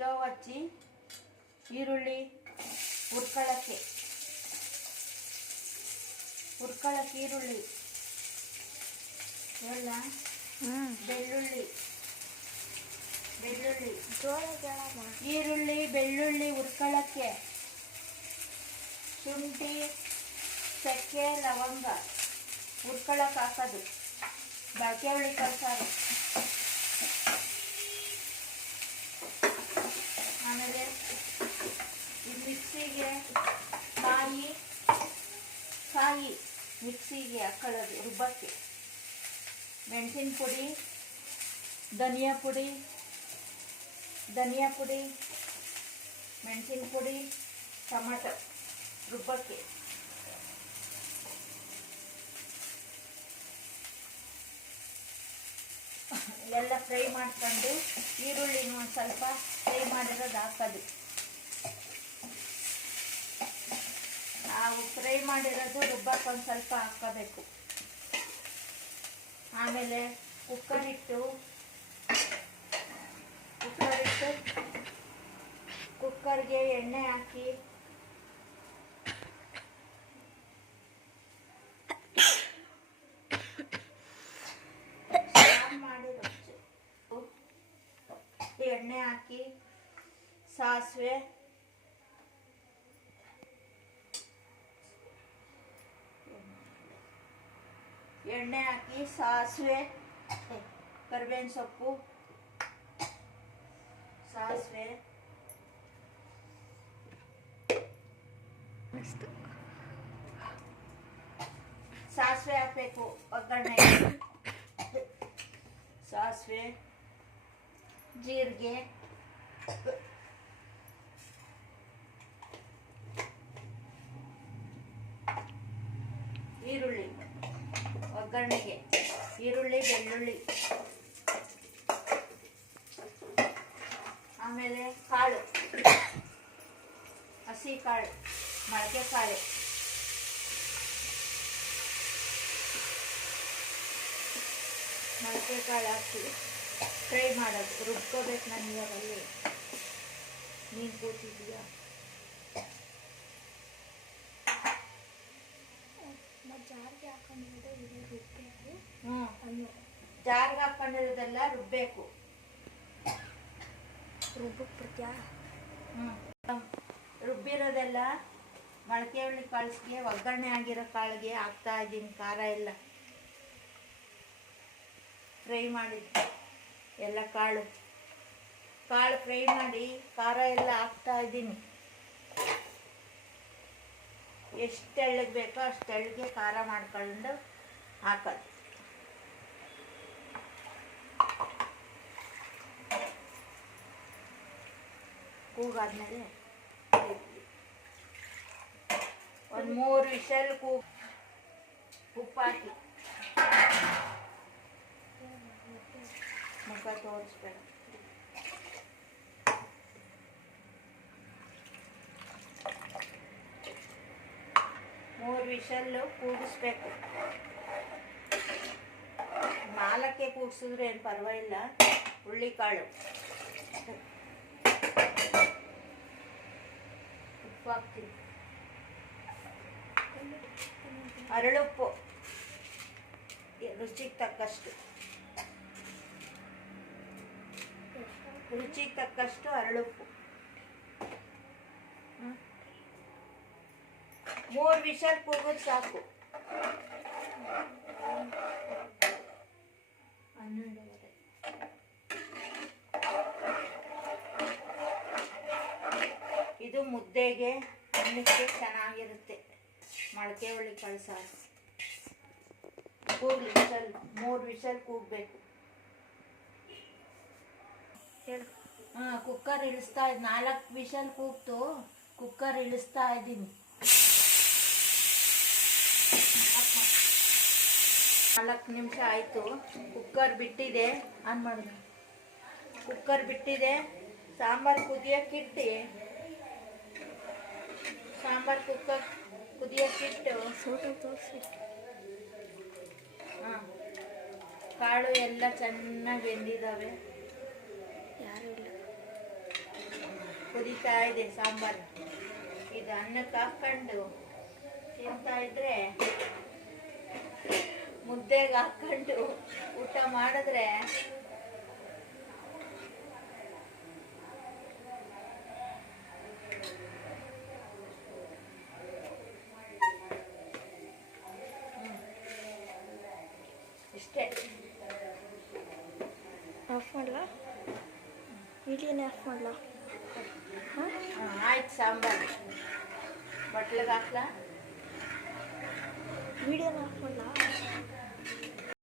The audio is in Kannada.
ಸ್ಟವ್ ಹಚ್ಚಿ ಈರುಳ್ಳಿ ಹುರ್ಕೊಳ್ಳೋಕ್ಕೆ ಈರುಳ್ಳಿ ಎಲ್ಲ ಬೆಳ್ಳುಳ್ಳಿ ಈರುಳ್ಳಿ ಬೆಳ್ಳುಳ್ಳಿ ಹುರ್ಕೊಳ್ಳೋಕ್ಕೆ ಶುಂಠಿ ಚಕ್ಕೆ ಲವಂಗ ಹುರ್ಕೊಳ್ಳೋಕೆ ಹಾಕೋದು ಬಾಳ್ಕೆ ಹುಳಿ ಕಲ್ಸಾರು. ಆಮೇಲೆ ಈ ಮಿಕ್ಸಿಗೆ ಕಾಯಿ ಮಿಕ್ಸಿಗೆ ಹಾಕೊಳ್ಳೋದು ರುಬ್ಬಕ್ಕೆ. ಮೆಣಸಿನ ಪುಡಿ ಧನಿಯಾ ಪುಡಿ ಮೆಣಸಿನ ಪುಡಿ ಟೊಮೆಟೊ ರುಬ್ಬಕ್ಕೆ. ಎಲ್ಲ ಫ್ರೈ ಮಾಡ್ಕೊಂಡು ಈರುಳ್ಳಿನ ಒಂದು ಸ್ವಲ್ಪ ಫ್ರೈ ಮಾಡಿರೋದು ಹಾಕೋದು. ಫ್ರೈ ಮಾಡಿರೋದು ರುಬ್ಬಕ್ಕೆ ಒಂದು ಸ್ವಲ್ಪ ಹಾಕೋಬೇಕು. ಆಮೇಲೆ ಕುಕ್ಕರ್ ಇಟ್ಟು ಕುಕ್ಕರ್ಗೆ ಎಣ್ಣೆ ಹಾಕಿ ಸಾಸಿವೆ ಕರಿಬೇವಿನ ಸೊಪ್ಪು ಸಾಸಿವೆ ಹಾಕಬೇಕು ಒಗ್ಗರಣೆ. ಸಾಸಿವೆ ಜೀರಿಗೆ ಈರುಳ್ಳಿ ಒಗ್ಗರಣೆಗೆ ಈರುಳ್ಳಿ ಬೆಳ್ಳುಳ್ಳಿ. ಆಮೇಲೆ ಕಾಳು ಹಸಿ ಕಾಳು ಮೊಳಕೆ ಕಾಳು ಹಾಕಿ ಫ್ರೈ ಮಾಡೋದು. ರುಬ್ಕೋಬೇಕು. ನಾನು ಇವಾಗಲ್ಲಿ ನೀನು ಕೂತಿದ್ದೀಯಾ? ಜಾರ್ಗೆ ಹಾಕೊಂಡಿರೋದೆಲ್ಲ ರುಬ್ಬೇಕು. ರುಬ್ಬಿರೋದೆಲ್ಲ ಮೊಳಕೆ ಹುಳಿ ಕಾಳಿಗೆ ಒಗ್ಗರಣೆ ಆಗಿರೋ ಕಾಳಿಗೆ ಹಾಕ್ತಾ ಇದ್ದೀನಿ. ಖಾರ ಎಲ್ಲ ಫ್ರೈ ಮಾಡಿದ್ದು ಎಲ್ಲ ಕಾಳು ಫ್ರೈ ಮಾಡಿ ಖಾರ ಎಲ್ಲ ಹಾಕ್ತಾ ಇದ್ದೀನಿ. ಎಷ್ಟು ತೆಳ್ಳಗೆ ಬೇಕೋ ಅಷ್ಟು ತೆಳ್ಳಗೆ ಖಾರ ಮಾಡ್ಕೊಂಡು ಹಾಕೋದು. ಕೂಗಾದ್ಮೇಲೆ ಒಂದು 3 ವಿಷಲ್ ಉಪ್ಪು ಹಾಕಿ ಮುಖ ತೋರಿಸ್ಬೇಡ. ಮೂರು ವಿಷಲ್ಲು ಕೂಗಿಸ್ಬೇಕು. 4ಕ್ಕೆ ಕೂಗಿಸಿದ್ರೆ ಏನು ಪರವಾಗಿಲ್ಲ. ಹುಳ್ಳಿಕಾಳು ಉಪ್ಪು ಹಾಕ್ತೀನಿ. ಅರಳುಪ್ಪು ರುಚಿಗೆ ತಕ್ಕಷ್ಟು ಅರಳುಪ್ಪು. 3 ವಿಷಲ್ ಕೂಗೋದು ಸಾಕು. 12:30. ಇದು ಮುದ್ದೆಗೆ ಅನ್ನಕ್ಕೆ ಚೆನ್ನಾಗಿರುತ್ತೆ. ಮೊಳಕೆ ಹುಳಿ ಕಾಳು ಸಾರು ಕೂಗ್ಲಿ. 3 ವಿಷಲ್ ಕೂಗಬೇಕು. ಕುಕ್ಕರ್ ಇಳಿಸ್ತಾ ಇದ್ದೀನಿ. 4 ವಿಷಲ್ ಕೂಗ್ತು. ಕುಕ್ಕರ್ ಇಳಿಸ್ತಾ ಇದ್ದೀನಿ. 4 ನಿಮಿಷ ಆಯಿತು. ಕುಕ್ಕರ್ ಬಿಟ್ಟಿದೆ. ಆನ್ ಮಾಡಿದೆ. ಕುಕ್ಕರ್ ಬಿಟ್ಟಿದೆ. ಸಾಂಬಾರು ಕುದಿಯೋಕ್ಕಿಟ್ಟು ಕಾಳು ಎಲ್ಲ ಚೆನ್ನಾಗಿ ಬೆಂದಿದ್ದಾವೆ. ಯಾರು ಇಲ್ಲ. ಕುದೀತಾ ಇದೆ ಸಾಂಬಾರು. ಇದು ಅನ್ನಕ್ಕೆ ಹಾಕ್ಕೊಂಡು ತಿಂತಾ ಇದ್ರೆ, ಮುದ್ದೆಗೆ ಹಾಕ್ಕೊಂಡು ಊಟ ಮಾಡಿದ್ರೆ ಇಷ್ಟೇ. ಆಫ್ ಮಾಡಲಾ? ವಿಡಿಯೋನೇ ಆಫ್ ಮಾಡಲಾ? ಹಾಂ, ಆಯ್ತು. ಸಾಂಬಾರು ಬಟ್ಲಿಗೆ ಹಾಕ್ಲಾ? ವಿಡಿಯೋನ ಆಫ್ ಮಾಡಲಾ?